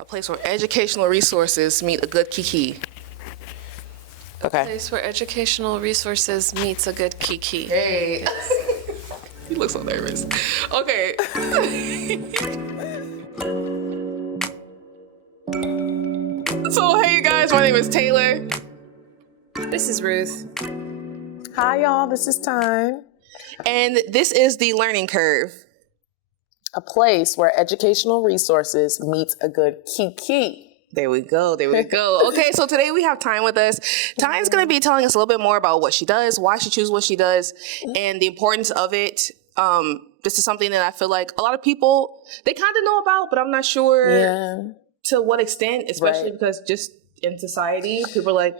A place where educational resources meet a good kiki. Okay. Place where educational resources meets a good kiki. Hey. You look so nervous. Okay. So, hey, you guys, my name is Taylor. This is Ruth. Hi, y'all. This is Tyne. And this is The Learning Curve. A place where educational resources meets a good kiki. There we go. There we go. Okay, so today we have Tyne with us. Tyne's going to be telling us a little bit more about what she does, why she chooses what she does, and the importance of it. This is something that I feel like a lot of people, they kind of know about, but I'm not sure to what extent, especially because just in society, people are like,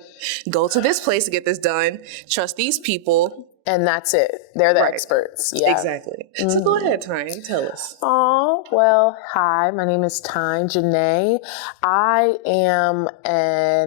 go to this place to get this done. Trust these people. And that's it. They're the experts. Yeah. Exactly. So go ahead, Tyne. Tell us. Oh, well, hi. My name is Tyne Janae. I am a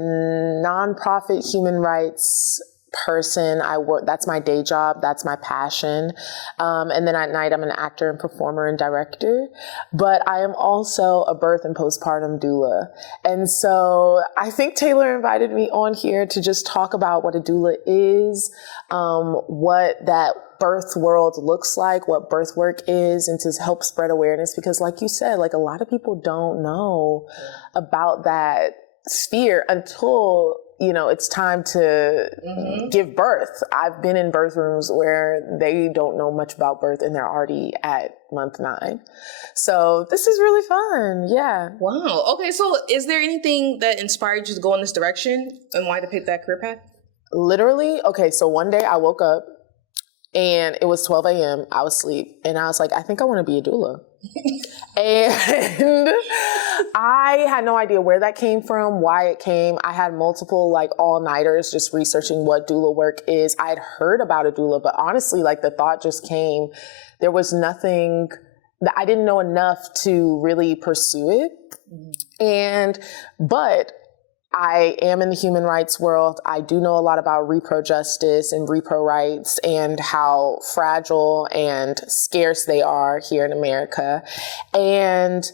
nonprofit human rights person. I work, that's my day job. That's my passion. And then at night, I'm an actor and performer and director, but I am also a birth and postpartum doula. And so I think Taylor invited me on here to just talk about what a doula is, what that birth world looks like, what birth work is, and to help spread awareness, because like you said, like a lot of people don't know about that sphere until it's time to give birth. I've been in birth rooms where they don't know much about birth and they're already at month 9. So this is really fun. Yeah. Wow. Okay. So is there anything that inspired you to go in this direction and why to pick that career path? Literally. Okay. So one day I woke up and it was 12 a.m. I was asleep and I was like, I think I want to be a doula. And I had no idea where that came from, why it came. I had multiple all-nighters just researching what doula work is. I had heard about a doula, but honestly, the thought just came. There was nothing that I didn't know enough to really pursue it. But I am in the human rights world. I do know a lot about repro justice and repro rights and how fragile and scarce they are here in America. And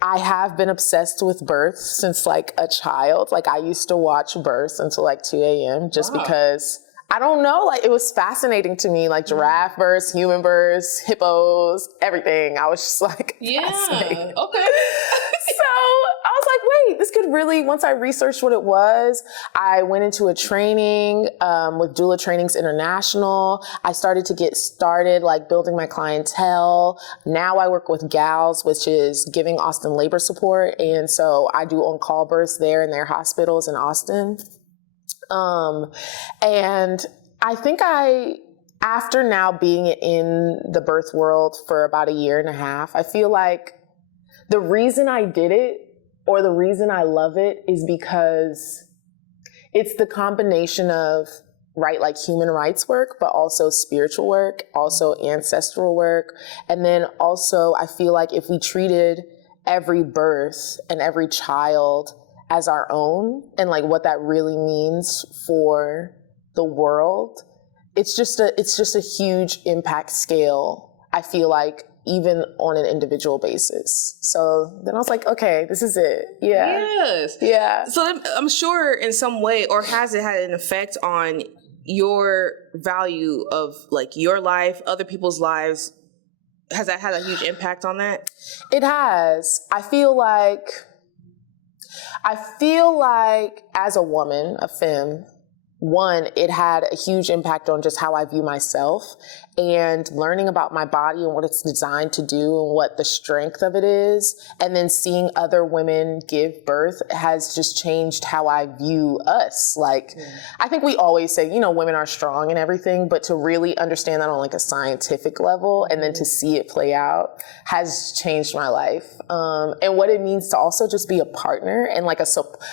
I have been obsessed with birth since a child. I used to watch births until 2 a.m. just because, I don't know, it was fascinating to me, giraffe births, human births, hippos, everything. I was just fascinated. Okay. So I was like, wait, this could really, once I researched what it was, I went into a training with Doula Trainings International. I started to get started building my clientele. Now I work with GALS, which is Giving Austin Labor Support. And so I do on-call births there in their hospitals in Austin. And I think after now being in the birth world for about a year and a half, I feel like the reason I did it, or the reason I love it, is because it's the combination of, human rights work, but also spiritual work, also ancestral work. And then also, I feel like if we treated every birth and every child as our own, and what that really means for the world, it's just a huge impact scale, I feel like, even on an individual basis. So then I was like, okay, this is it. Yeah. Yes. Yeah. So I'm sure in some way, or has it had an effect on your value of your life, other people's lives? Has that had a huge impact on that? It has. I feel like as a woman, a femme, one, it had a huge impact on just how I view myself, and learning about my body and what it's designed to do and what the strength of it is. And then seeing other women give birth has just changed how I view us. I think we always say, women are strong and everything, but to really understand that on a scientific level and then to see it play out has changed my life. And what it means to also just be a partner and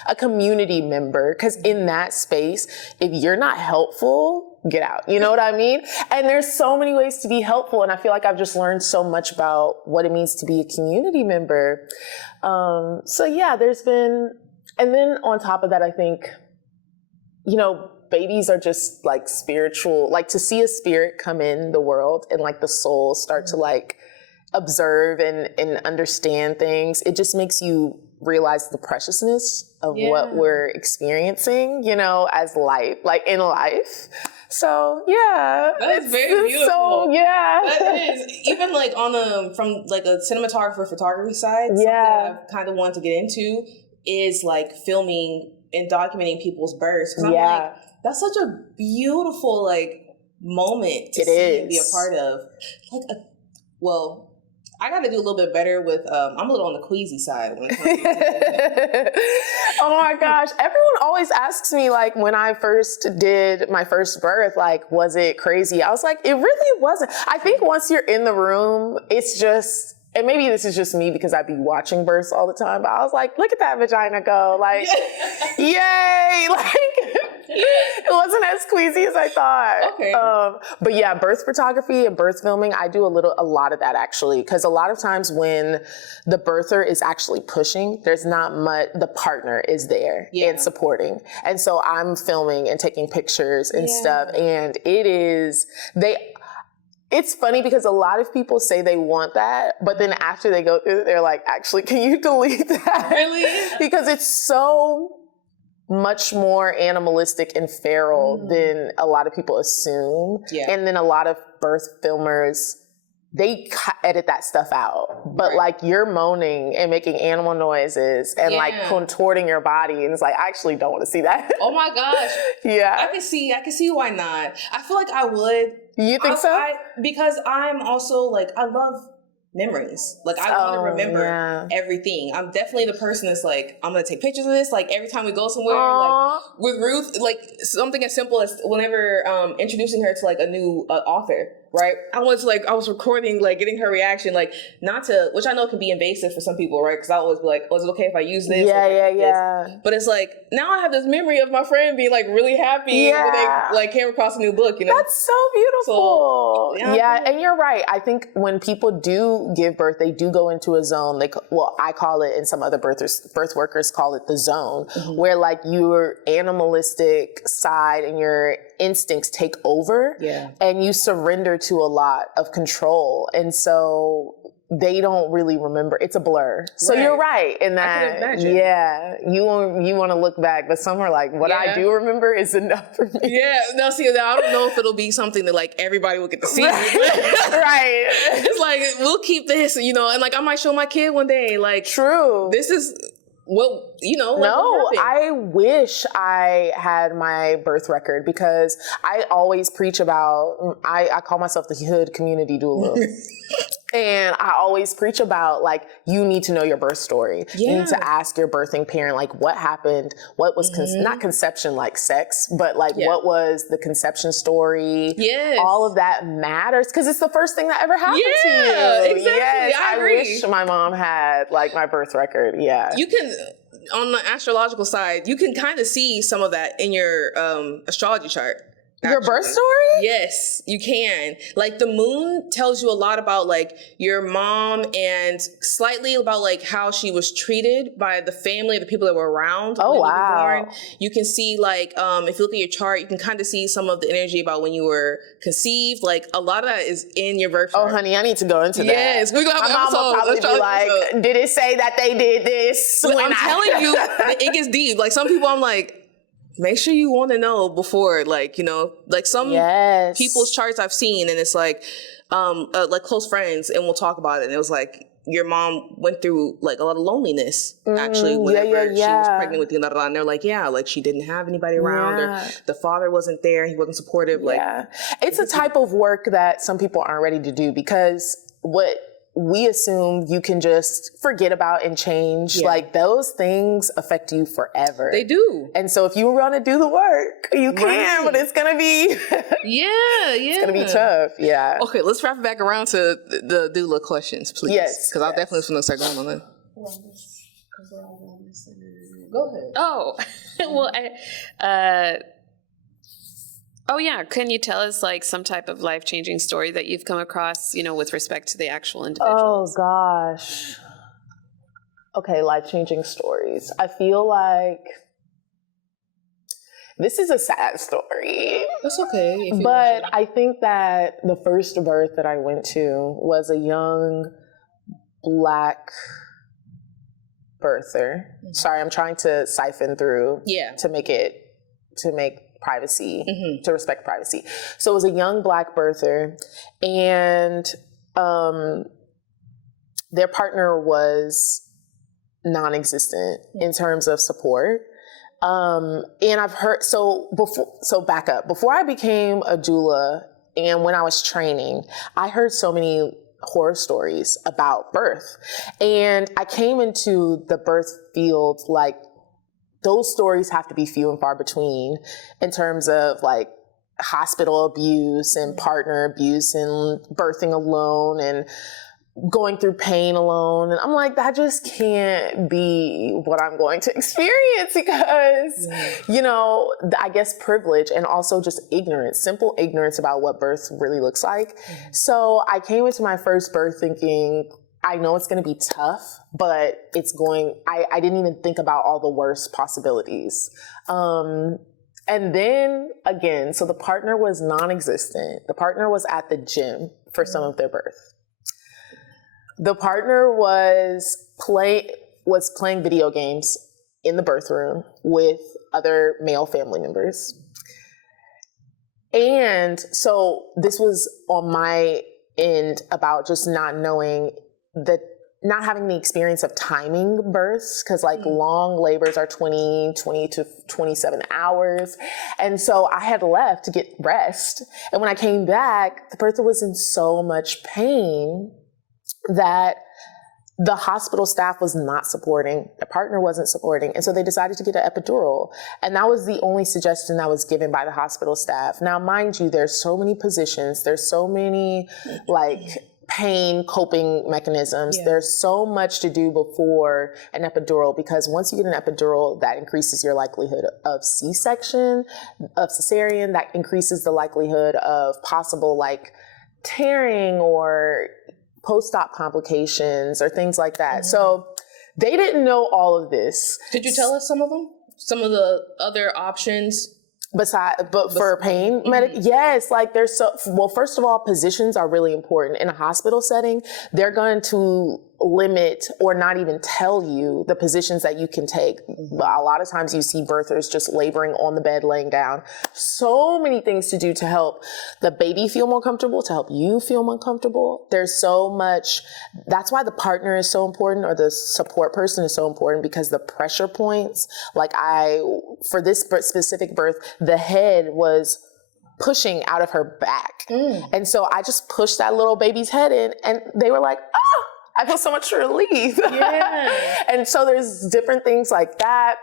a community member. 'Cause in that space, if you're not helpful, get out. You know what I mean? And there's so many ways to be helpful. And I feel like I've just learned so much about what it means to be a community member. So yeah, there's been, and then on top of that, I think, babies are just spiritual, to see a spirit come in the world and the soul start to observe and understand things. It just makes you realize the preciousness of what we're experiencing, you know, as life, like in life. So yeah, that's very beautiful. So yeah, that is even like from like a cinematographer photography side. Something I've kind of wanted to get into is like filming and documenting people's births. Because I'm like, that's such a beautiful like moment to see and be a part of. Like, I got to do a little bit better with. I'm a little on the queasy side when it comes to oh my gosh. Everyone always asks me, like, when I first did my first birth, like, was it crazy? I was like, it really wasn't. I think once you're in the room, it's just, and maybe this is just me because I be watching births all the time, but I was like, look at that vagina go. Like, yay. Like, it wasn't as squeezy as I thought. Okay. But yeah, birth photography and birth filming, I do a lot of that actually. Because a lot of times when the birther is actually pushing, there's not much, the partner is there and supporting. And so I'm filming and taking pictures and stuff. And it's funny because a lot of people say they want that, but then after they go through it, they're like, actually, can you delete that? Really? Because it's so much more animalistic and feral than a lot of people assume. Yeah. And then a lot of birth filmers, they edit that stuff out. But like you're moaning and making animal noises and like contorting your body. And it's like, I actually don't want to see that. Oh my gosh. Yeah. I can see why not. I feel like I would. You think so? Because I'm also like, I love memories. Like I want to remember everything. I'm definitely the person that's like, I'm going to take pictures of this. Like every time we go somewhere, like with Ruth, like something as simple as whenever introducing her to like a new author, right? I was recording, like getting her reaction, like not to, which I know can be invasive for some people, right? Because I always be like, oh, is it okay if I use this? This? But it's like, now I have this memory of my friend being like really happy when they like came across a new book, you know? That's so beautiful. So, and you're right. I think when people do give birth, they do go into a zone. I call it, and some other birth workers call it the zone, where like your animalistic side and your instincts take over and you surrender to a lot of control. And so they don't really remember. It's a blur. So you're right in that. I can imagine. Yeah. You want to look back, but some are like, what I do remember is enough for me. Yeah. No, see, I don't know if it'll be something that like everybody will get to see. Right. It's like, we'll keep this, you know, and like I might show my kid one day, like, true. This is what, you know. No, I wish I had my birth record because I always preach about, I call myself the hood community doula. And I always preach about, like, you need to know your birth story. Yeah. You need to ask your birthing parent, like, what happened? What was, not conception like sex, but like, what was the conception story? Yes. All of that matters because it's the first thing that ever happened to you. Exactly. Yes, I agree. Wish my mom had, like, my birth record. Yeah. You can, on the astrological side, you can kind of see some of that in your astrology chart. Your birth story? Yes, you can. Like the moon tells you a lot about like your mom and slightly about like how she was treated by the family, the people that were around. Oh, when wow. you were born. You can see like, if you look at your chart, you can kind of see some of the energy about when you were conceived. Like a lot of that is in your birth chart. Oh, honey, I need to go into that. Yes, we're going to have my mom will probably be like, did it say that they did this? I'm telling you, it gets deep. Like some people I'm like, make sure you want to know before, like, you know, like some people's charts I've seen and it's like close friends and we'll talk about it. And it was like, your mom went through like a lot of loneliness actually whenever she was pregnant with you. And they're like, like she didn't have anybody around or the father wasn't there. He wasn't supportive. Like, it's a type of work that some people aren't ready to do because what we assume you can just forget about and change. Like those things affect you forever. They do. And so if you want to do the work, you can, but it's going to be, it's going to be tough. Yeah. Okay. Let's wrap it back around to the doula questions, please. Yes. Cause I'll definitely want to start going on that. Go ahead. Oh, well, can you tell us like some type of life-changing story that you've come across, you know, with respect to the actual individual? Oh gosh. Okay, life-changing stories. I feel like this is a sad story. That's okay. But I think that the first birth that I went to was a young Black birther. Sorry, I'm trying to siphon through to make privacy, to respect privacy. So it was a young Black birther, and their partner was non-existent in terms of support. And I've heard, so back up. Before I became a doula and when I was training, I heard so many horror stories about birth. And I came into the birth field, like, those stories have to be few and far between in terms of like hospital abuse and partner abuse and birthing alone and going through pain alone. And I'm like, that just can't be what I'm going to experience because, you know, I guess privilege and also just ignorance, simple ignorance about what birth really looks like. So I came into my first birth thinking, I know it's going to be tough, but I didn't even think about all the worst possibilities. And then again, so the partner was non-existent. The partner was at the gym for some of their birth. The partner was playing video games in the birth room with other male family members. And so this was on my end about just not having the experience of timing births, because like long labors are 20 to 27 hours. And so I had left to get rest. And when I came back, the birther was in so much pain that the hospital staff was not supporting, the partner wasn't supporting. And so they decided to get an epidural. And that was the only suggestion that was given by the hospital staff. Now, mind you, there's so many positions, there's so many like pain coping mechanisms. There's so much to do before an epidural, because once you get an epidural, that increases your likelihood of C-section, of cesarean, that increases the likelihood of possible like tearing or post-op complications or things like that. So they didn't know all of this. Could you tell us some of them? Some of the other options? For pain yes, like there's first of all, positions are really important in a hospital setting. They're going to limit or not even tell you the positions that you can take. A lot of times you see birthers just laboring on the bed, laying down. So many things to do to help the baby feel more comfortable, to help you feel more comfortable. There's so much. That's why the partner is so important, or the support person is so important, because the pressure points, for this specific birth, the head was pushing out of her back. And so I just pushed that little baby's head in, and they were like, oh, I feel so much relief. And so there's different things like that.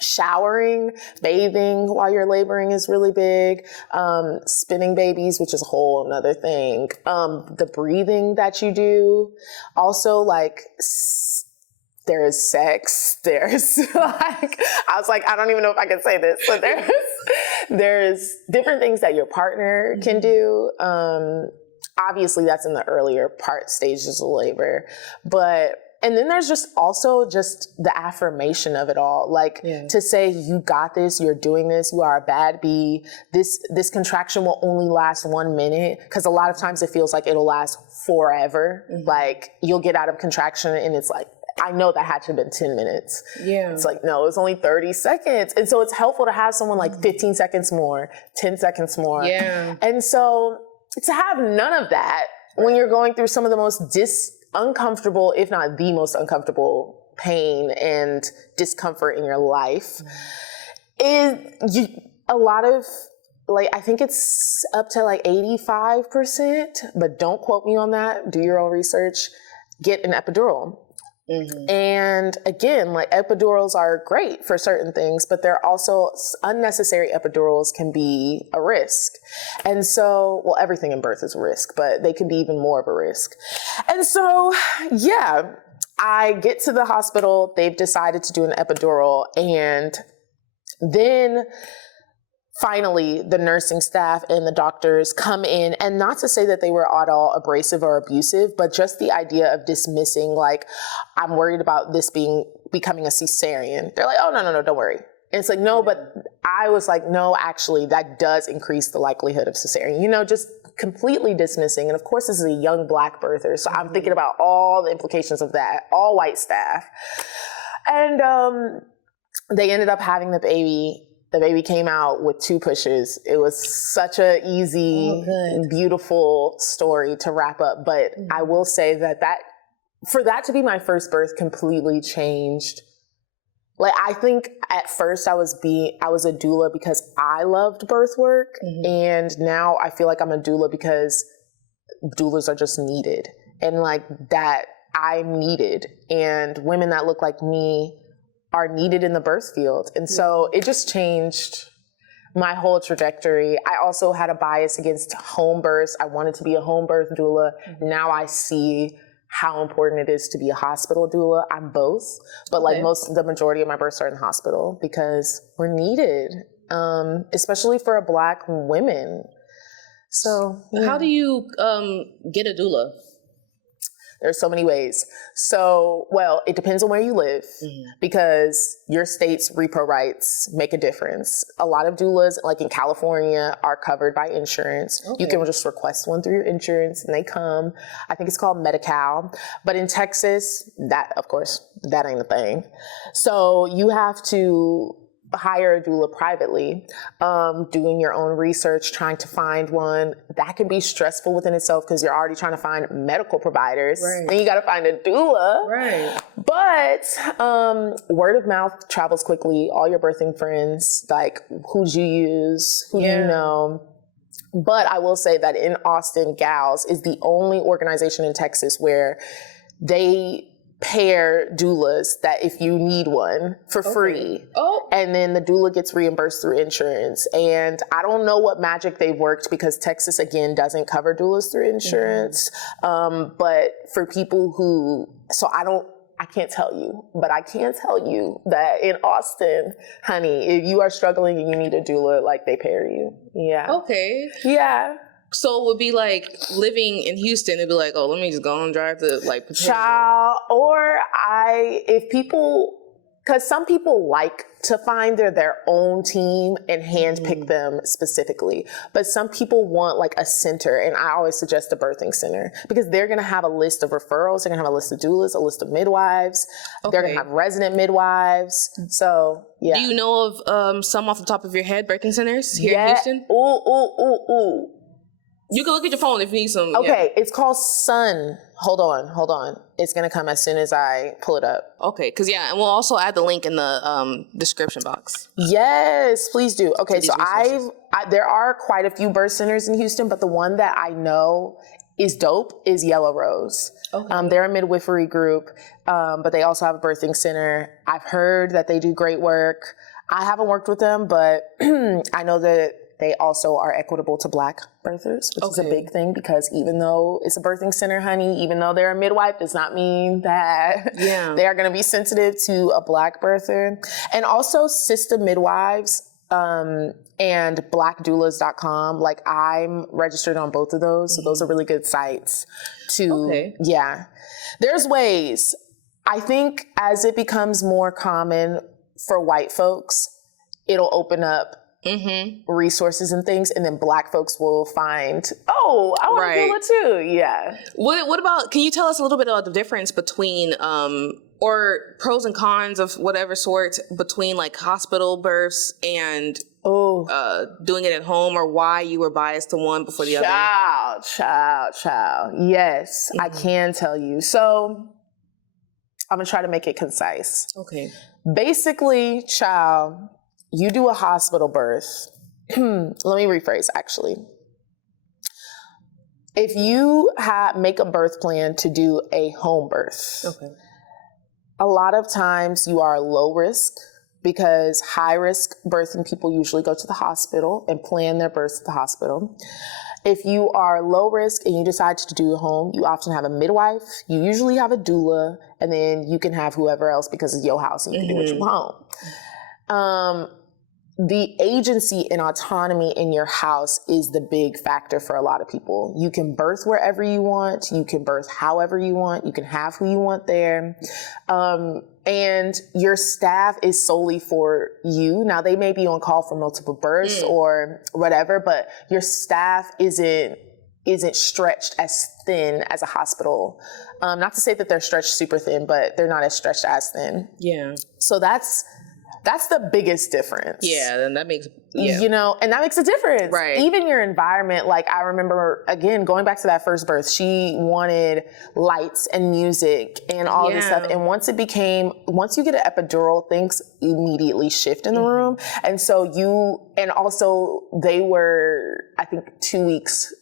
Showering, bathing while you're laboring is really big. Spinning babies, which is a whole another thing. The breathing that you do. Also, like, there's sex. There's like, I was like, I don't even know if I can say this. So there's different things that your partner can do. Obviously, that's in the earlier stages of labor, and then there's just the affirmation of it all. Like to say, you got this, you're doing this, you are a bad bee. This contraction will only last 1 minute, because a lot of times it feels like it'll last forever. Like you'll get out of contraction and it's like, I know that had to have been 10 minutes. It's like, no, it's only 30 seconds. And so it's helpful to have someone like 15 seconds more, 10 seconds more. And so to have none of that when you're going through some of the most uncomfortable, if not the most uncomfortable pain and discomfort in your life, is a lot of, like, I think it's up to like 85%, but don't quote me on that. Do your own research. Get an epidural. And again, like, epidurals are great for certain things, but they're also unnecessary epidurals can be a risk. And so, well, everything in birth is a risk, but they can be even more of a risk. And so, I get to the hospital, they've decided to do an epidural, and then finally, the nursing staff and the doctors come in, and not to say that they were at all abrasive or abusive, but just the idea of dismissing, like, I'm worried about this becoming a cesarean. They're like, oh, no, don't worry. And it's like, no, but I was like, no, actually, that does increase the likelihood of cesarean. You know, just completely dismissing. And of course, this is a young Black birther. So I'm thinking about all the implications of that, all white staff. And they ended up having the baby. The baby came out with 2 pushes. It was such a easy, beautiful story to wrap up. But I will say that for that to be my first birth completely changed. Like, I think at first I was a doula because I loved birth work. And now I feel like I'm a doula because doulas are just needed. And like that I'm needed. And women that look like me are needed in the birth field. And so it just changed my whole trajectory. I also had a bias against home births. I wanted to be a home birth doula. Now I see how important it is to be a hospital doula. I'm both, but like the majority of my births are in the hospital because we're needed, especially for Black women. So how do you get a doula? There's so many ways. So, well, it depends on where you live because your state's repro rights make a difference. A lot of doulas, like in California, are covered by insurance. You can just request one through your insurance and they come. I think it's called Medi-Cal. But in Texas, that ain't a thing. So you have to hire a doula privately, doing your own research, trying to find one. That can be stressful within itself because you're already trying to find medical providers. Then you got to find a doula. But word of mouth travels quickly. All your birthing friends, like, who'd you use? Who do you know? But I will say that in Austin, Gals is the only organization in Texas where they pair doulas that if you need one for free. And then the doula gets reimbursed through insurance. And I don't know what magic they worked because Texas, again, doesn't cover doulas through insurance. But for people who, I can't tell you, but I can tell you that in Austin, honey, if you are struggling and you need a doula, like they pair you. So it would be like living in Houston, it'd be like, oh, let me just go and drive to like Child, because some people like to find their own team and handpick them specifically. But some people want like a center, and I always suggest a birthing center because they're going to have a list of referrals. They're going to have a list of doulas, a list of midwives. They're going to have resident midwives. So, yeah. Do you know of some off the top of your head, birthing centers here in Houston? Ooh. You can look at your phone if you need some. Okay, it's called Sun. Hold on. It's going to come as soon as I pull it up. Okay, because and we'll also add the link in the description box. Yes, please do. Okay, so there are quite a few birth centers in Houston, but the one that I know is dope is Yellow Rose. They're a midwifery group, but they also have a birthing center. I've heard that they do great work. I haven't worked with them, but I know that they also are equitable to Black birthers, which is a big thing because even though it's a birthing center, honey, even though they're a midwife, does not mean that they are going to be sensitive to a Black birther. And also System Midwives and blackdoulas.com. Like, I'm registered on both of those. So those are really good sites to, There's ways. I think as it becomes more common for white folks, it'll open up resources and things, and then Black folks will find, I want to doula too. Yeah. What about, can you tell us a little bit about the difference between, or pros and cons of whatever sort between like hospital births and doing it at home, or why you were biased to one before the other? Child. Yes, I can tell you. So I'm going to try to make it concise. Okay. Basically, child, you do a hospital birth. Let me rephrase, actually. If you make a birth plan to do a home birth, a lot of times you are low risk because high risk birthing people usually go to the hospital and plan their births at the hospital. If you are low risk and you decide to do a home, you often have a midwife, you usually have a doula, and then you can have whoever else because it's your house and you can do it from home. The agency and autonomy in your house is the big factor for a lot of people. You can birth wherever you want. You can birth however you want. You can have who you want there. And your staff is solely for you. Now, they may be on call for multiple births or whatever, but your staff isn't isn't stretched as thin as a hospital. Not to say that they're stretched super thin, but they're not as stretched as thin. Yeah. So that's the biggest difference. Yeah, then that makes, you know, and that makes a difference. Right. Even your environment, like I remember, again, going back to that first birth, she wanted lights and music and all this stuff. And once you get an epidural, things immediately shift in the room. And so they were, I think, 2 weeks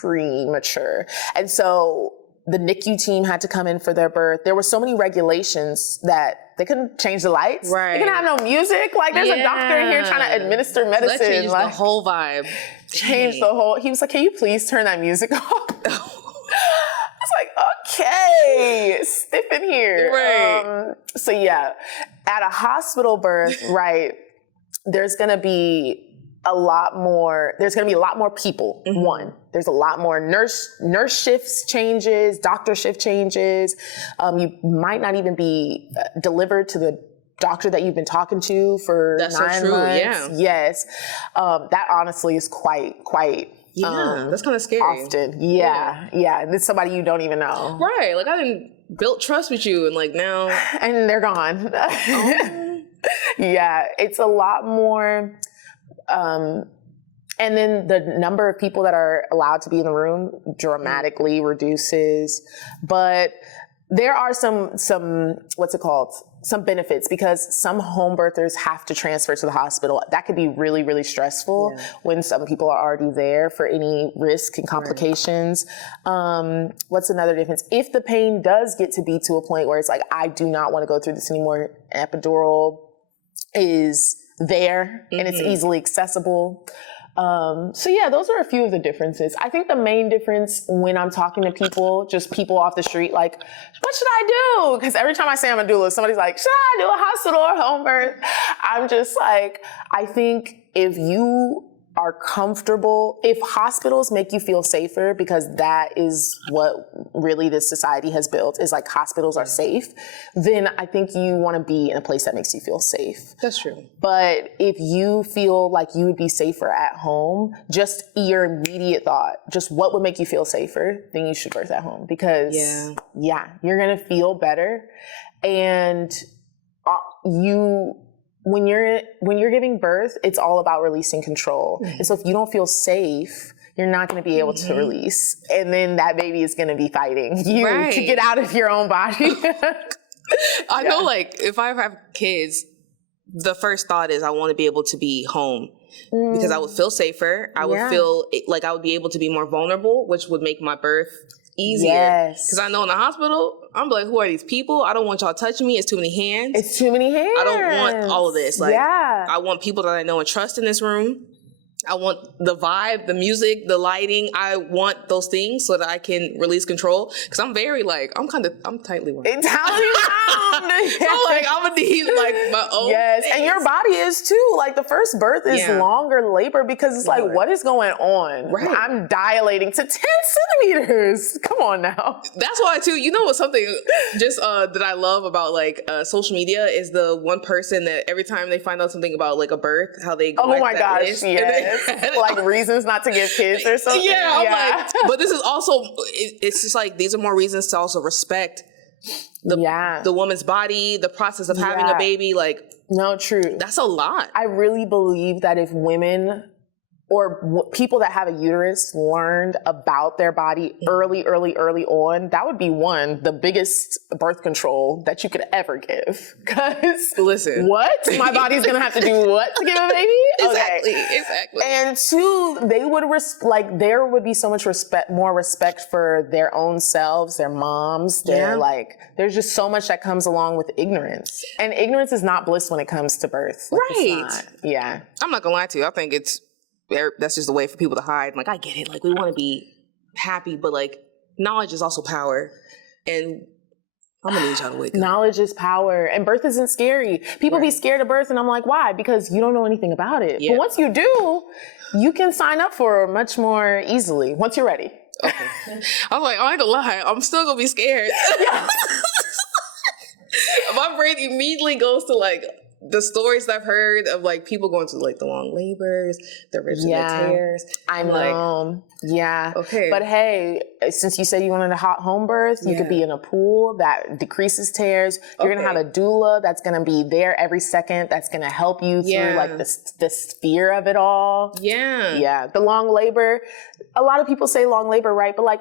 premature. And so the NICU team had to come in for their birth. There were so many regulations that they couldn't change the lights. Right. They couldn't have no music. Like, there's a doctor in here trying to administer medicine. That changed like, the whole vibe. Changed the whole. He was like, "Can you please turn that music off?" I was like, "Okay, stiff in here." Right. So yeah, at a hospital birth, right? There's gonna be a lot more people. One, there's a lot more nurse shifts changes, doctor shift changes. You might not even be delivered to the doctor that you've been talking to for 9 months. Yeah. Yes. That honestly is quite that's kind of scary. often. Yeah. And it's somebody you don't even know. Right. Like, I didn't build trust with you, and like now, And they're gone. Yeah, it's a lot more. And then the number of people that are allowed to be in the room dramatically reduces. But there are some what's it called? Some benefits, because some home birthers have to transfer to the hospital. That could be really, really stressful when some people are already there for any risk and complications. What's another difference? If the pain does get to be to a point where it's like, I do not want to go through this anymore, epidural is there and it's easily accessible. So yeah, those are a few of the differences. I think the main difference when I'm talking to people, just people off the street, like, what should I do? Because every time I say I'm a doula, somebody's like, should I do a hospital or home birth? I'm just like, I think if you are comfortable, if hospitals make you feel safer, because that is what really this society has built, is like hospitals are safe, then I think you want to be in a place that makes you feel safe. that's true. But if you feel like you would be safer at home, just your immediate thought, just what would make you feel safer, then you should birth at home, because you're going to feel better. And when you're giving birth, it's all about releasing control. And so if you don't feel safe, you're not going to be able to release. And then that baby is going to be fighting you to get out of your own body. I know, like, if I have kids, the first thought is I want to be able to be home because I would feel safer. I would feel like I would be able to be more vulnerable, which would make my birth easier. Yes. Because I know in the hospital, I'm like, who are these people? I don't want y'all touching me. It's too many hands. It's too many hands. I don't want all of this. Like, I want people that I know and trust in this room. I want the vibe, the music, the lighting. I want those things so that I can release control. Because I'm very like, I'm tightly wound. It's how you sound. So like, I'm gonna need like my own. Yes, things. and your body is too. Like the first birth is longer labor because it's like, what is going on? Right. I'm dilating to 10 centimeters. Come on now. That's why too. You know what's something just that I love about like social media is the one person that every time they find out something about like a birth, how they go my gosh, list, yes. Like reasons not to get kids or something. Yeah, I'm like, but this is also, it's just like, these are more reasons to also respect the woman's body, the process of having a baby. Like, no, true. That's a lot. I really believe that if women or people that have a uterus learned about their body early on, that would be the biggest birth control that you could ever give. Because listen, what? My body's gonna have to do what to give a baby? Exactly. And two, they would there would be so much more respect for their own selves, their moms. There's just so much that comes along with ignorance, and ignorance is not bliss when it comes to birth. Right? Yeah. I'm not gonna lie to you. I think that's just a way for people to hide. Like, I get it. Like, we want to be happy, but like, knowledge is also power. And I'm going to need y'all to wake up. Knowledge is power. And birth isn't scary. People be scared of birth. And I'm like, why? Because you don't know anything about it. But once you do, you can sign up for much more easily once you're ready. Okay. I was like, I ain't gonna lie. I'm still going to be scared. My brain immediately goes to like, the stories I've heard of like people going through like the long labors, the rips and the tears. I know. Yeah. Okay. But hey, since you said you wanted a hot home birth, you could be in a pool that decreases tears. You're going to have a doula that's going to be there every second. That's going to help you through like the sphere of it all. Yeah. Yeah. The long labor, a lot of people say long labor, right? But like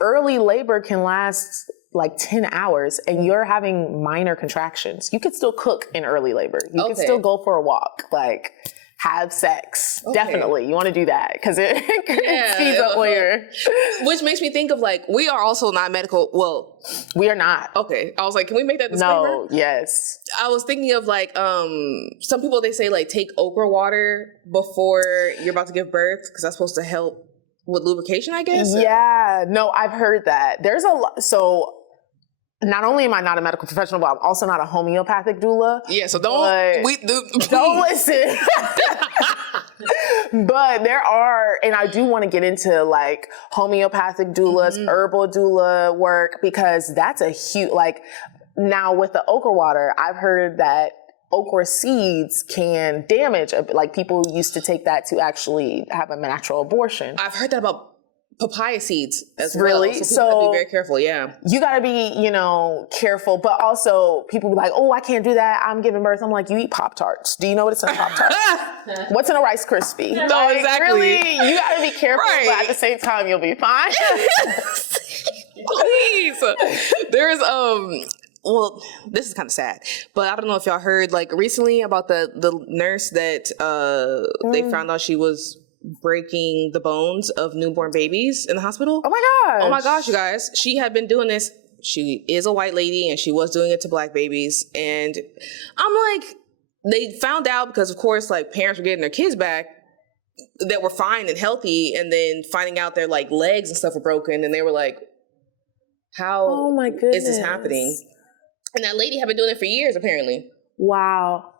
early labor can last like 10 hours and you're having minor contractions. You could still cook in early labor. You can still go for a walk. Like, have sex. Definitely. You want to do that because it speeds up later. Which makes me think of like, we are also not medical. Well, we are not. Okay. I was like, can we make that disclaimer? No, yes. I was thinking of like, some people, they say like take okra water before you're about to give birth because that's supposed to help with lubrication, I guess? Yeah. No, I've heard that. There's a lot. So not only am I not a medical professional, but I'm also not a homeopathic doula. Yeah, so don't listen. But there are, and I do want to get into like homeopathic doulas, herbal doula work, because that's a huge, like now with the okra water, I've heard that okra seeds can damage, like people used to take that to actually have a natural abortion. I've heard that about papaya seeds as well. Really? So people have to be very careful, You got to be, careful, but also people be like, oh, I can't do that. I'm giving birth. I'm like, you eat Pop-Tarts. Do you know what's in a Pop-Tart? What's in a Rice Krispie? No, like, exactly. Really? You got to be careful, but at the same time, you'll be fine. Please. There's, well, this is kind of sad, but I don't know if y'all heard like recently about the nurse that they found out she was breaking the bones of newborn babies in the hospital. Oh my gosh. Oh my gosh, you guys. She had been doing this. She is a white lady and she was doing it to black babies. And I'm like, they found out because of course like parents were getting their kids back that were fine and healthy, and then finding out their like legs and stuff were broken, and they were like, how is this happening? And that lady had been doing it for years apparently. Wow.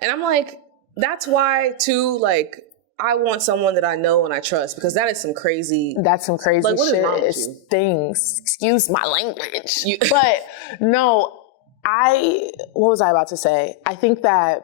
And I'm like, that's why too, like, I want someone that I know and I trust, because that is some crazy. That's some crazy like, what shit. is wrong with you? Things. Excuse my language. But no, what was I about to say? I think that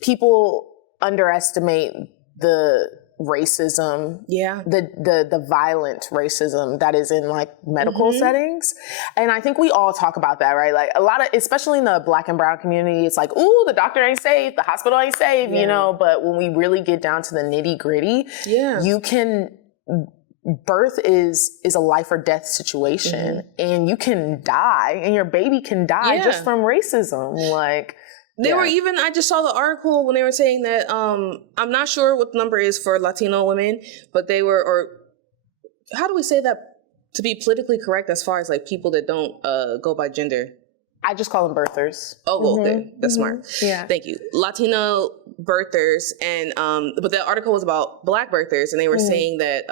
people underestimate the racism, the violent racism that is in like medical settings. And I think we all talk about that, right? Like a lot of, especially in the Black and brown community, it's like, ooh, the doctor ain't safe, the hospital ain't safe, but when we really get down to the nitty gritty, you can, birth is a life or death situation, and you can die, and your baby can die just from racism. Like, they were even, I just saw the article when they were saying that, I'm not sure what the number is for Latino women, but they were, or how do we say that to be politically correct as far as like people that don't go by gender? I just call them birthers. Oh, well, then that's smart. Yeah. Thank you. Latino birthers, and, but the article was about Black birthers, and they were saying that,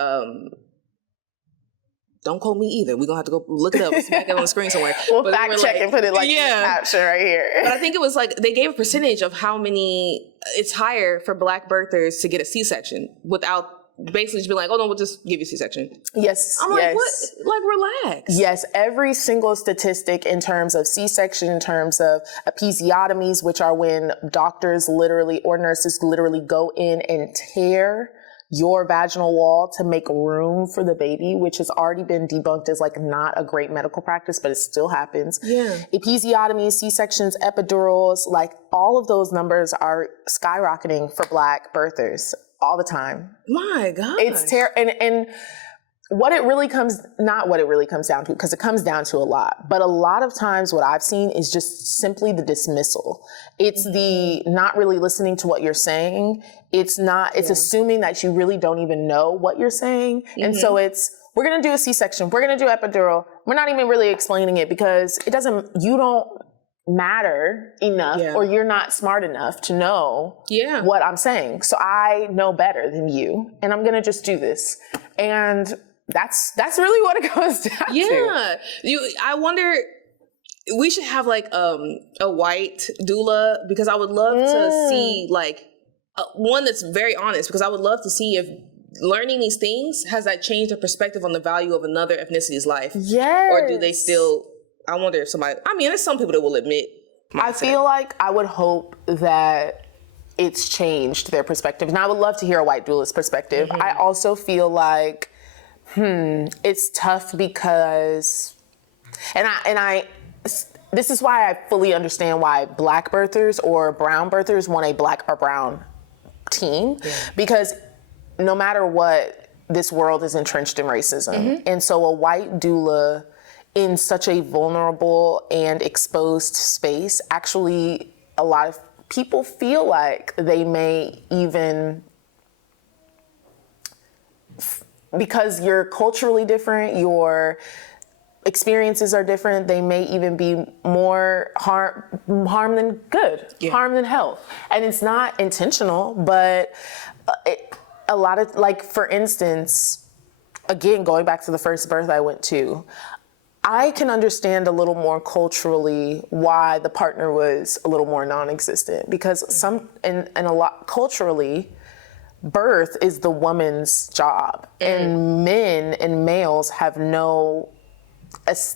don't quote me either. We're going to have to go look it up. Smack it on the screen somewhere. We'll fact check and put it like caption right here. But I think it was like, they gave a percentage of how many, it's higher for Black birthers to get a C-section without basically just being like, oh no, we'll just give you a C-section. Yes. I'm like, what? Like, relax. Yes. Every single statistic in terms of C-section, in terms of episiotomies, which are when doctors literally or nurses literally go in and tear your vaginal wall to make room for the baby, which has already been debunked as like not a great medical practice, but it still happens. Yeah. Episiotomies, C-sections, epidurals, like all of those numbers are skyrocketing for Black birthers all the time. My God. It's and what it really comes, not what it really comes down to, because it comes down to a lot, but a lot of times what I've seen is just simply the dismissal. It's the not really listening to what you're saying. It's assuming that you really don't even know what you're saying. And so we're going to do a C-section. We're going to do epidural. We're not even really explaining it because you don't matter enough or you're not smart enough to know what I'm saying. So I know better than you, and I'm going to just do this. And that's really what it goes down to. I wonder, we should have like a white doula, because I would love to see like one that's very honest, because I would love to see if learning these things, has that changed the perspective on the value of another ethnicity's life? Yes. Or do they still, I wonder if somebody, I mean, there's some people that will admit mindset. I feel like I would hope that it's changed their perspective. And I would love to hear a white doula's perspective. Mm-hmm. I also feel like, it's tough because, this is why I fully understand why black birthers or brown birthers want a black or brown team. Yeah. Because no matter what, this world is entrenched in racism. Mm-hmm. And so a white doula in such a vulnerable and exposed space, actually a lot of people feel like they may even, because you're culturally different, your experiences are different, they may even be more harm than good, harm than health. And it's not intentional, but a lot of, like, for instance, again, going back to the first birth I went to, I can understand a little more culturally why the partner was a little more non-existent, because and a lot culturally, birth is the woman's job, and men and males have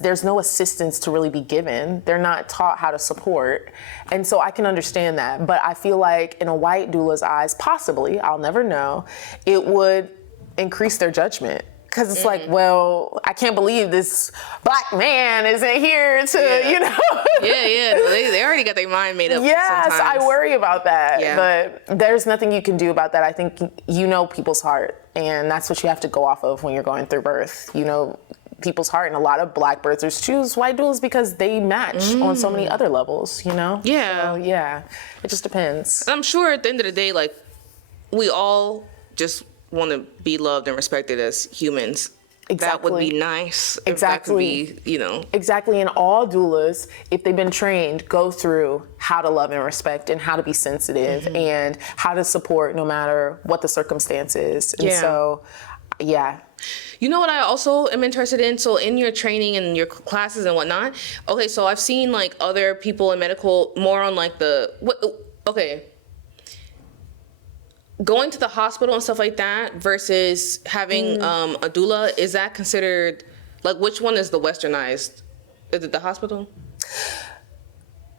there's no assistance to really be given. They're not taught how to support. And so I can understand that. But I feel like in a white doula's eyes, possibly, I'll never know, it would increase their judgment. Because it's like, well, I can't believe this black man isn't here to, They already got their mind made up. Yes, sometimes. I worry about that. Yeah. But there's nothing you can do about that. I think you know people's heart. And that's what you have to go off of when you're going through birth. You know people's heart. And a lot of black birthers choose white doulas because they match on so many other levels, Yeah. So, it just depends. I'm sure at the end of the day, like, we all just want to be loved and respected as humans. Exactly. That would be nice. Exactly. That could be, Exactly. And all doulas, if they've been trained, go through how to love and respect and how to be sensitive and how to support no matter what the circumstance is. And so, You know what I also am interested in? So in your training and your classes and whatnot, okay, so I've seen like other people in medical more on like going to the hospital and stuff like that versus having a doula, is that considered, like, which one is the westernized? Is it the hospital?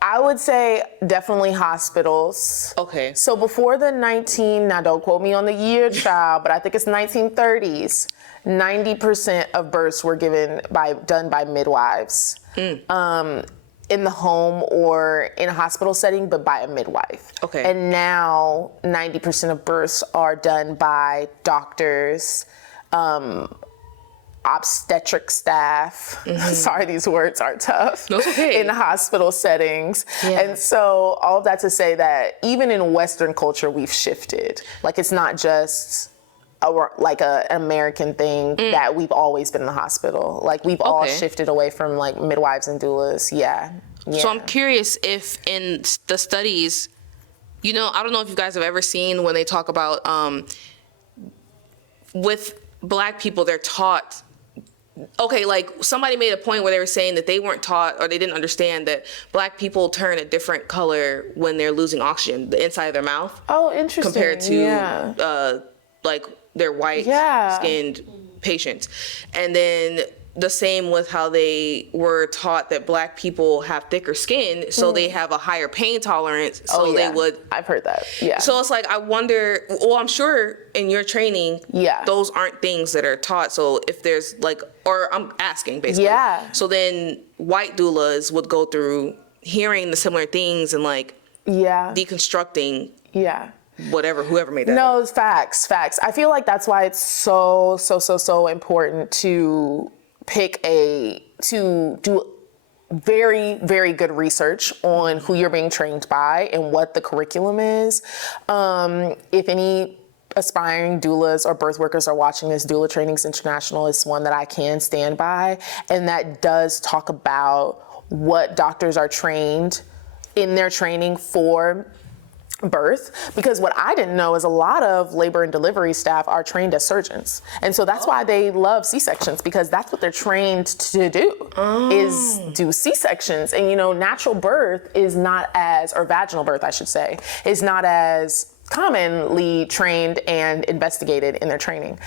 I would say definitely hospitals. Okay. So before now don't quote me on the year, child, but I think it's 1930s, 90% of births were done by midwives. In the home or in a hospital setting, but by a midwife. Okay. And now 90% of births are done by doctors, obstetric staff. Sorry, these words are tough. That's okay. In hospital settings. Yeah. And so all of that to say that even in Western culture, we've shifted. Like, it's not just an American thing that we've always been in the hospital. Like, we've all shifted away from like midwives and doulas. Yeah. So I'm curious if in the studies, I don't know if you guys have ever seen when they talk about with black people, they're taught. Okay, like somebody made a point where they were saying that they weren't taught or they didn't understand that black people turn a different color when they're losing oxygen, the inside of their mouth. Oh, interesting. Compared to like their white-skinned patients. And then the same with how they were taught that black people have thicker skin, so they have a higher pain tolerance, so they would... I've heard that, yeah. So it's like, I wonder, well, I'm sure in your training, those aren't things that are taught, so if there's like, or I'm asking, basically. Yeah. So then white doulas would go through hearing the similar things and like deconstructing whoever made that. No, it's facts. I feel like that's why it's so important to do very, very good research on who you're being trained by and what the curriculum is. If any aspiring doulas or birth workers are watching this, Doula Trainings International is one that I can stand by, and that does talk about what doctors are trained in their training for birth, because what I didn't know is a lot of labor and delivery staff are trained as surgeons, and so that's why they love C-sections, because that's what they're trained to do is do C-sections. And natural birth is not as, or vaginal birth I should say, is not as commonly trained and investigated in their training.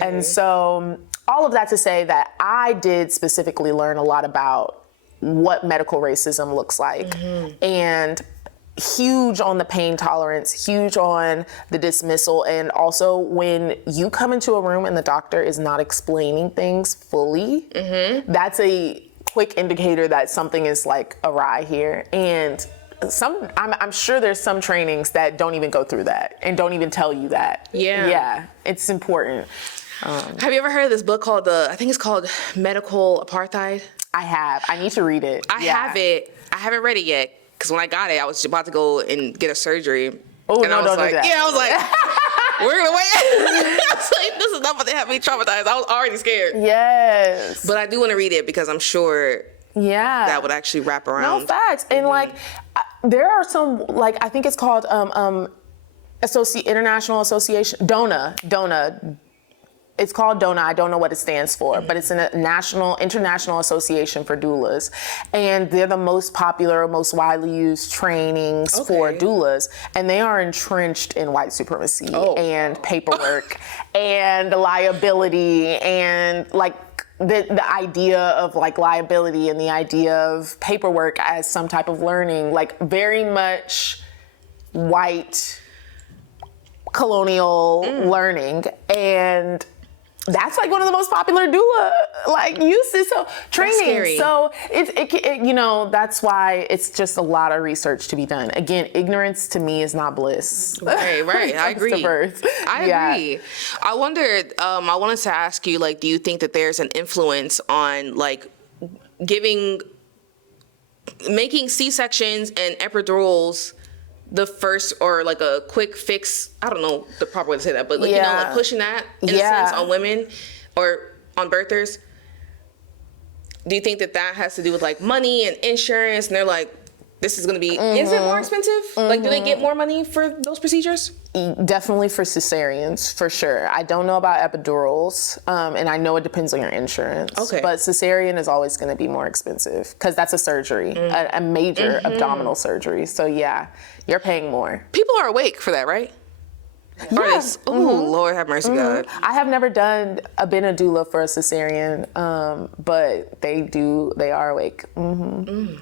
And so all of that to say that I did specifically learn a lot about what medical racism looks like. And huge on the pain tolerance, huge on the dismissal. And also when you come into a room and the doctor is not explaining things fully, that's a quick indicator that something is like awry here. And I'm sure there's some trainings that don't even go through that and don't even tell you that. Yeah, it's important. Have you ever heard of this book called I think it's called Medical Apartheid? I have. I need to read it. I have it. I haven't read it yet. Because when I got it, I was about to go and get a surgery. Oh, and no, don't do that. Yeah, I was like, we're going to wait. I was like, this is not about to have me traumatized. I was already scared. Yes. But I do want to read it because I'm sure that would actually wrap around. No, facts. And like, there are some, like, I think it's called International Association, DONA. It's called DONA. I don't know what it stands for, but it's a international association for doulas. And they're the most popular, most widely used trainings for doulas. And they are entrenched in white supremacy and paperwork and liability and like the idea of like liability and the idea of paperwork as some type of learning, like very much white colonial learning. And that's like one of the most popular doula like uses, so training. So it you know, that's why it's just a lot of research to be done. Again, ignorance to me is not bliss. Right. I agree. I agree. I wondered. I wanted to ask you, like, do you think that there's an influence on like making C-sections and epidurals the first, or like a quick fix? I don't know the proper way to say that, but like, you know, like pushing that in a sense on women or on birthers. Do you think that has to do with like money and insurance? And they're like, this is going to be, is it more expensive? Like, do they get more money for those procedures? Definitely for cesareans, for sure. I don't know about epidurals, and I know it depends on your insurance. But cesarean is always going to be more expensive because that's a surgery, a major abdominal surgery. So yeah, you're paying more. People are awake for that, right? Yeah. Oh, Lord have mercy, God. I have never been a doula for a cesarean, but they are awake.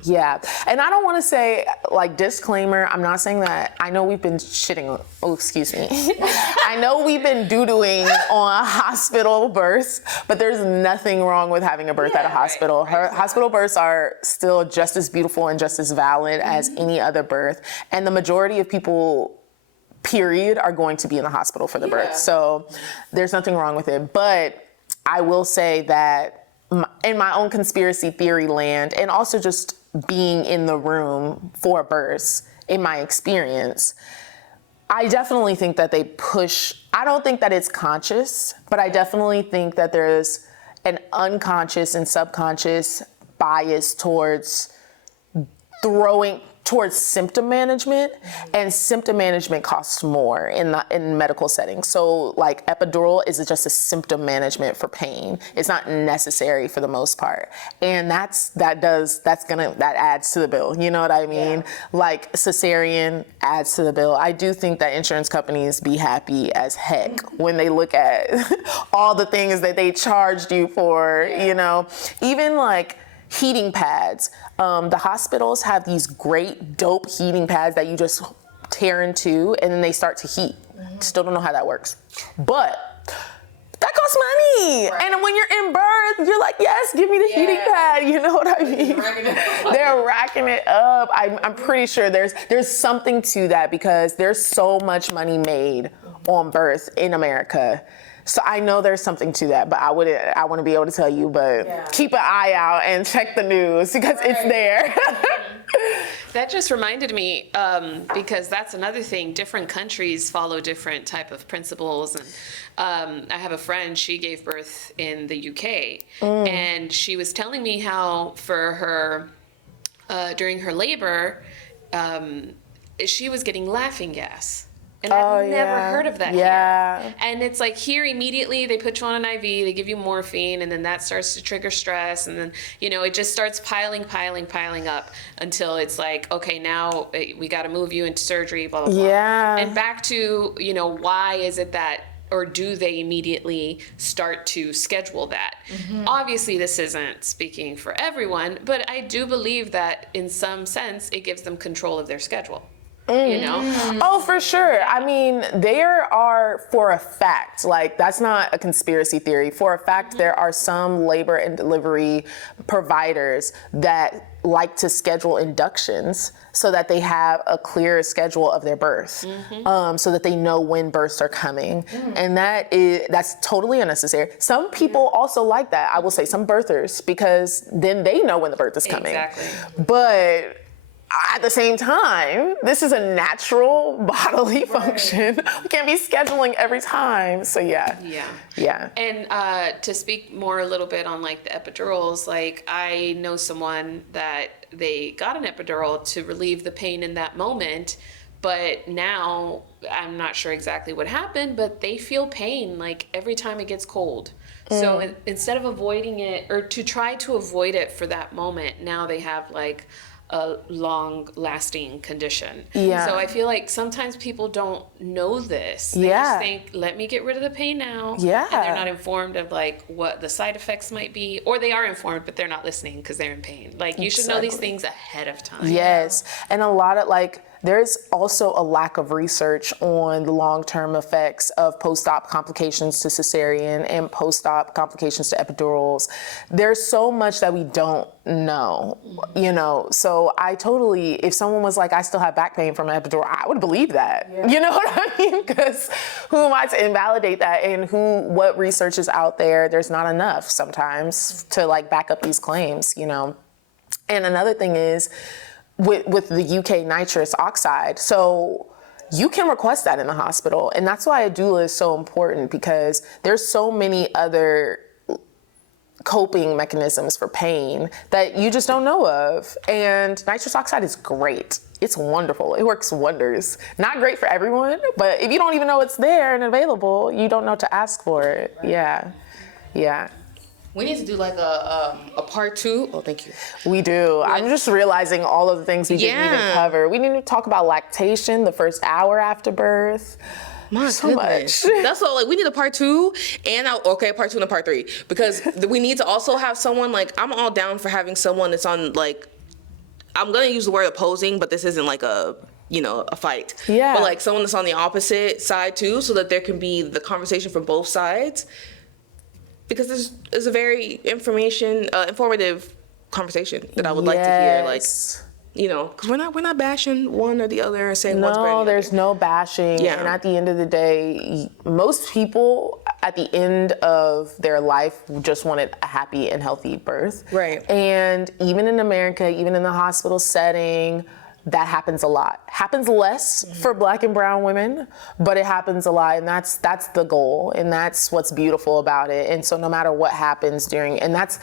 Yeah. And I don't want to say, like, disclaimer, I'm not saying that. I know we've been I know we've been doo-dooing on hospital births, but there's nothing wrong with having a birth at a hospital. Hospital births are still just as beautiful and just as valid as any other birth. And the majority of people, period, are going to be in the hospital for the birth. So there's nothing wrong with it. But I will say that in my own conspiracy theory land, and also just being in the room for births, in my experience, I definitely think that they push. I don't think that it's conscious, but I definitely think that there's an unconscious and subconscious bias towards symptom management, and symptom management costs more in medical settings. So like epidural is just a symptom management for pain. It's not necessary for the most part. And that adds to the bill. You know what I mean? Like cesarean adds to the bill. I do think that insurance companies be happy as heck when they look at all the things that they charged you for, you know, even like heating pads. The hospitals have these great, dope heating pads that you just tear into and then they start to heat. Still don't know how that works. But that costs money. Right. And when you're in birth, you're like, yes, give me the heating pad. You know what I mean? They're racking it up. I'm pretty sure there's something to that because there's so much money made on birth in America. So I know there's something to that, but I want to be able to tell you, but keep an eye out and check the news because it's there. That just reminded me, because that's another thing, different countries follow different type of principles. And I have a friend, she gave birth in the UK, and she was telling me how for her, during her labor, she was getting laughing gas. And I've never heard of that here. And it's like here immediately they put you on an IV, they give you morphine, and then that starts to trigger stress. And then, you know, it just starts piling up until it's like, okay, now we got to move you into surgery, blah, blah, blah. And back to, you know, why is it that, or do they immediately start to schedule that? Obviously, this isn't speaking for everyone, but I do believe that in some sense, it gives them control of their schedule. You know? Oh, for sure. I mean, there are, for a fact, like that's not a conspiracy theory. For a fact, there are some labor and delivery providers that like to schedule inductions so that they have a clear schedule of their birth, so that they know when births are coming. And that's totally unnecessary. Some people also like that. I will say some birthers, because then they know when the birth is coming. Exactly. But at the same time, this is a natural bodily function. We can't be scheduling every time. So yeah. And to speak more a little bit on like the epidurals, like I know someone that they got an epidural to relieve the pain in that moment, but now I'm not sure exactly what happened, but they feel pain like every time it gets cold. So instead of avoiding it, or to try to avoid it for that moment, now they have like a long-lasting condition. Yeah. So I feel like sometimes people don't know this. They just think, let me get rid of the pain now. Yeah. And they're not informed of like what the side effects might be, or they are informed, but they're not listening because they're in pain. Like you should know these things ahead of time. Yes. And a lot of there's also a lack of research on the long-term effects of post-op complications to cesarean and post-op complications to epidurals. There's so much that we don't know, So I totally, if someone was like, I still have back pain from an epidural, I would believe that. Yeah. You know what I mean? Because who am I to invalidate that? And what research is out there? There's not enough sometimes to like back up these claims, And another thing is, with the UK nitrous oxide. So you can request that in the hospital. And that's why a doula is so important, because there's so many other coping mechanisms for pain that you just don't know of. And nitrous oxide is great. It's wonderful. It works wonders. Not great for everyone, but if you don't even know it's there and available, you don't know to ask for it. Yeah. We need to do like a part 2. Oh, thank you. We do. I'm just realizing all of the things we didn't even cover. We need to talk about lactation the first hour after birth. My goodness. That's all. Like, we need a part 2 and part 2 and a part 3, because we need to also have someone like, I'm all down for having someone that's on like, I'm gonna use the word opposing, but this isn't like a fight. Yeah. But like someone that's on the opposite side too, so that there can be the conversation from both sides. Because this is a very informative conversation that I would like to hear. Like, because we're not bashing one or the other and saying one's better than the other. No, there's no bashing. Yeah. And at the end of the day, most people at the end of their life just wanted a happy and healthy birth. Right. And even in America, even in the hospital setting, that happens a lot. Happens less for Black and brown women, but it happens a lot, and that's the goal, and that's what's beautiful about it. And so no matter what happens and that's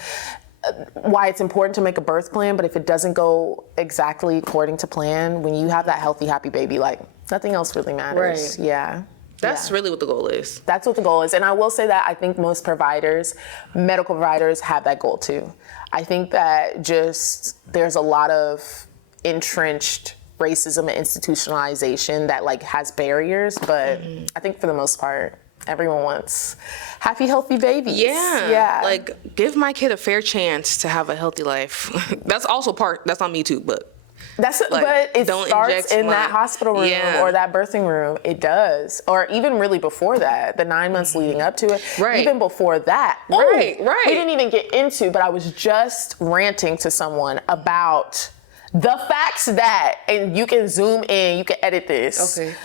why it's important to make a birth plan, but if it doesn't go exactly according to plan, when you have that healthy, happy baby, like nothing else really matters. Right. Yeah. That's really what the goal is. That's what the goal is. And I will say that I think most medical providers have that goal too. I think that there's a lot of entrenched racism and institutionalization that like has barriers, but I think for the most part, everyone wants happy, healthy babies. Yeah. Like, give my kid a fair chance to have a healthy life. That's also that's on me too, but but it starts in that hospital room or that birthing room. It does. Or even really before that, the 9 months leading up to it. Right. Even before that. Right. We didn't even get into, but I was just ranting to someone about the facts that, and you can zoom in, you can edit this. Okay.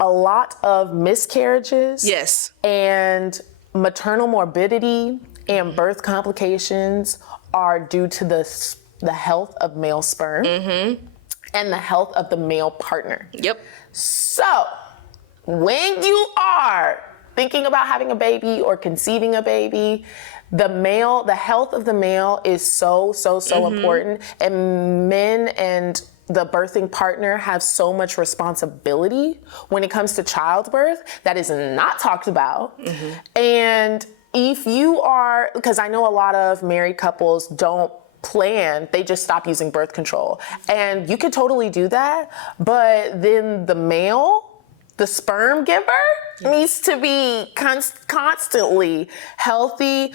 A lot of miscarriages. Yes. And maternal morbidity and birth complications are due to the health of male sperm and the health of the male partner. Yep. So when you are thinking about having a baby or conceiving a baby, the health of the male is so important, and men and the birthing partner have so much responsibility when it comes to childbirth that is not talked about. And if you are, because I know a lot of married couples don't plan, they just stop using birth control. And you could totally do that, but then the male the sperm giver needs to be constantly healthy,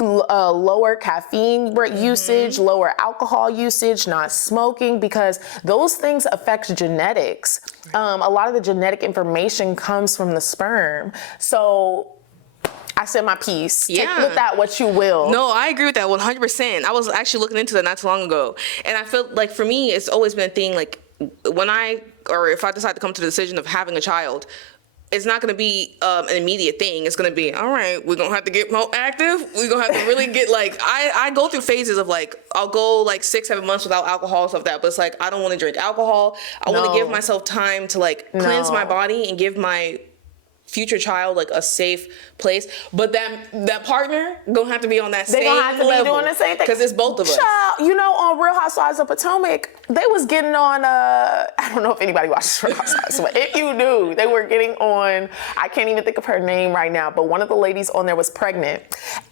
lower caffeine usage, lower alcohol usage, not smoking, because those things affect genetics. A lot of the genetic information comes from the sperm. So I said my piece. Take with that what you will. No, I agree with that 100%. I was actually looking into that not too long ago. And I feel like for me, it's always been a thing, like if I decide to come to the decision of having a child, it's not going to be an immediate thing. It's going to be, all right, we're going to have to get more active. We're going to have to really get I go through phases of I'll go 6-7 months without alcohol and stuff like that. But it's I don't want to drink alcohol. I want to give myself time to cleanse my body and give my future child a safe place, but that partner gonna have to be on that same level. They gonna have to be doing the same thing, because it's both of us. Child, on Real Housewives of Potomac, they was getting on. I don't know if anybody watches Real Housewives, but if you do, they were getting on. I can't even think of her name right now, but one of the ladies on there was pregnant,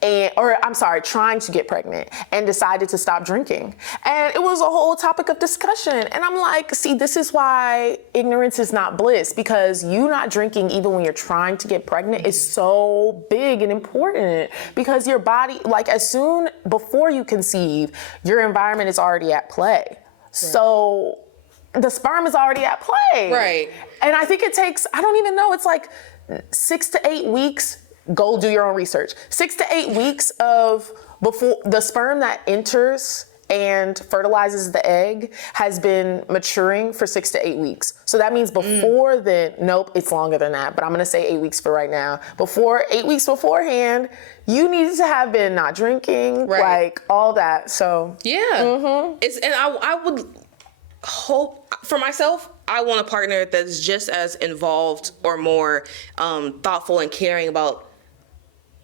trying to get pregnant, and decided to stop drinking, and it was a whole topic of discussion. And I'm like, see, this is why ignorance is not bliss, because you not drinking even when you're trying to get pregnant is so big and important, because your body, before you conceive, your environment is already at play. Right. So the sperm is already at play. Right. And I think it takes, I don't even know, it's 6 to 8 weeks. Go do your own research. 6 to 8 weeks of before the sperm that enters and fertilizes the egg has been maturing for 6 to 8 weeks. So that means before then, nope, it's longer than that, but I'm gonna say 8 weeks for right now. 8 weeks beforehand, you need to have been not drinking, all that. So yeah, and I would hope for myself, I want a partner that's just as involved or more thoughtful and caring about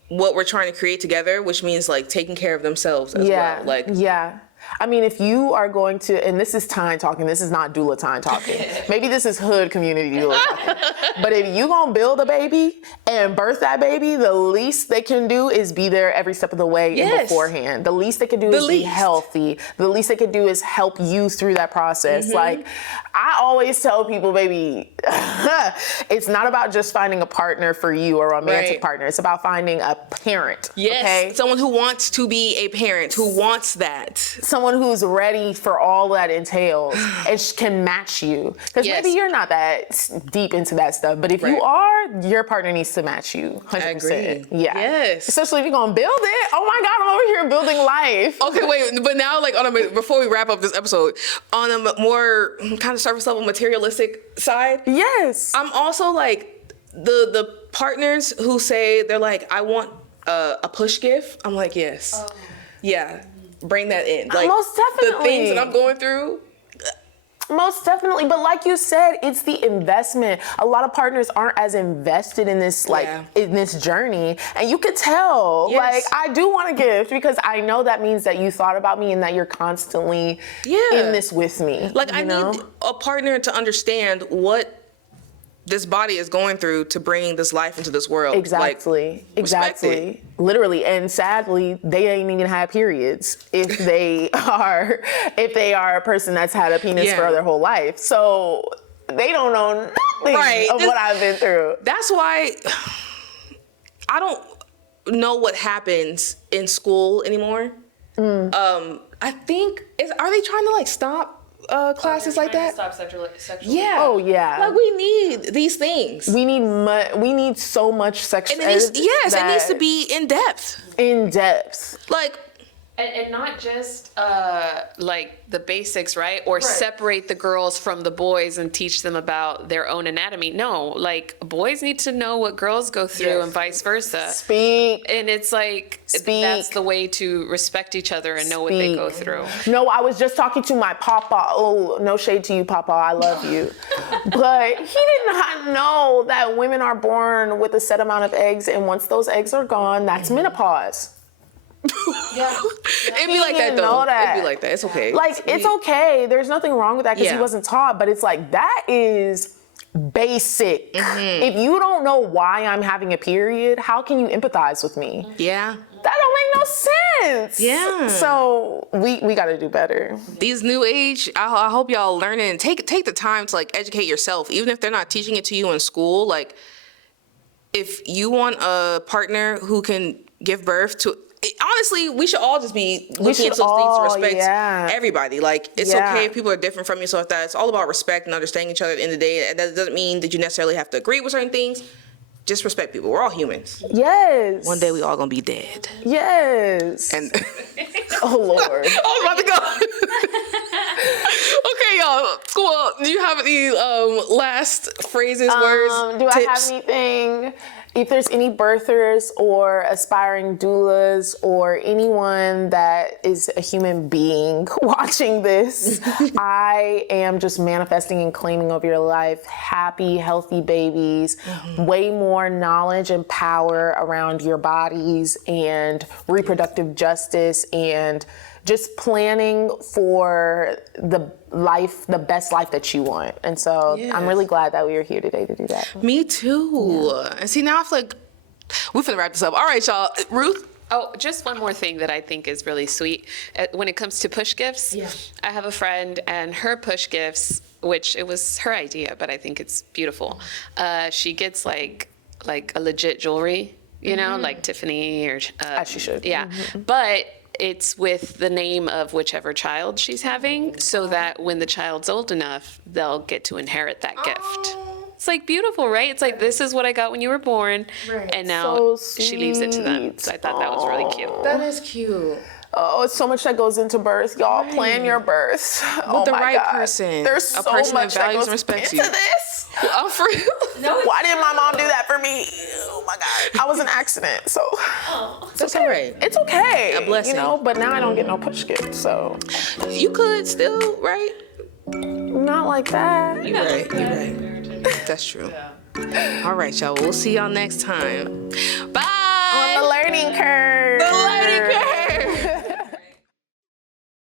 what we're trying to create together, which means taking care of themselves as well. Yeah. I mean, if you are going to, and this is Tyne talking, this is not Doula Tyne talking. Maybe this is hood community Doula talking. But if you gonna build a baby and birth that baby, the least they can do is be there every step of the way and beforehand. The least they can do is be healthy. The least they can do is help you through that process. I always tell people, baby, it's not about just finding a partner for you, a romantic partner. It's about finding a parent. Yes, okay? Someone who wants to be a parent, who wants that. Someone who's ready for all that entails and can match you. Because maybe you're not that deep into that stuff, but if you are, your partner needs to match you. 100%. I agree. Yeah. Yes. Especially if you're gonna build it. Oh my God, I'm over here building life. Okay, wait, but now before we wrap up this episode, on a more kind of surface level materialistic side. Yes. I'm also the partners who say they're I want a push gift. I'm yes. Yeah. Bring that in. Most definitely. The things that I'm going through. Most definitely. But like you said, it's the investment. A lot of partners aren't as invested in this, in this journey. And you could tell, I do want a gift because I know that means that you thought about me and that you're constantly in this with me. I need a partner to understand what this body is going through to bring this life into this world. Exactly. Exactly. Literally. And sadly, they ain't even have periods if they are a person that's had a penis for their whole life. So they don't know nothing of what I've been through. That's why I don't know what happens in school anymore. I think are they trying to stop classes like that? Stop sexual. Yeah. Oh yeah. We need these things. We need so much sexual. And it needs to be in depth. In depth. And not just the basics, right? Or separate the girls from the boys and teach them about their own anatomy. No, boys need to know what girls go through and vice versa. Speak. And it's that's the way to respect each other and know what they go through. No, I was just talking to my papa. Oh, no shade to you, papa. I love you. But he did not know that women are born with a set amount of eggs, and once those eggs are gone, that's menopause. It'd be like that though. It'd be like that. It's okay. It's okay. There's nothing wrong with that because he wasn't taught, but it's that is basic. If you don't know why I'm having a period, how can you empathize with me? Yeah. That don't make no sense. Yeah. So we got to do better. These new age, I hope y'all learn it and take the time to like educate yourself, even if they're not teaching it to you in school. Like, if you want a partner who can give birth to, honestly, we should all just be looking into those things to respect everybody. Like, it's okay if people are different from you, so if that, it's all about respect and understanding each other at the end of the day. That doesn't mean that you necessarily have to agree with certain things. Just respect people. We're all humans. Yes. One day we all gonna be dead. Yes. And oh Lord. I'm about to go. Okay, y'all. Well, do you have any last phrases, words, do tips? I have anything? If there's any birthers or aspiring doulas or anyone that is a human being watching this, I am just manifesting and claiming over your life happy, healthy babies, way more knowledge and power around your bodies and reproductive justice and just planning for the best life that you want. And so I'm really glad that we are here today to do that. Me too. Yeah. And see, now I feel like we're finna wrap this up. All right, y'all. Ruth? Oh, just one more thing that I think is really sweet. When it comes to push gifts, I have a friend and her push gifts, which it was her idea, but I think it's beautiful. She gets like a legit jewelry, you know, like Tiffany or... As she should. Yeah. But it's with the name of whichever child she's having, so that when the child's old enough, they'll get to inherit that gift. It's like beautiful, right? It's like, this is what I got when you were born, and now she leaves it to them. So I thought that was really cute. That is cute. Oh, it's so much that goes into birth. Y'all plan your birth. With the right person. There's so person much that values that and goes respects into you. this. I'm for real. Why didn't my mom do that for me? Oh my God. I was an accident, so. That's all right. It's okay. A blessing. You know, but now I don't get no push gift, so. You could still, right? Not like that. You're right. That's true. All right, y'all. We'll see y'all next time. Bye. On the learning curve. The learning curve.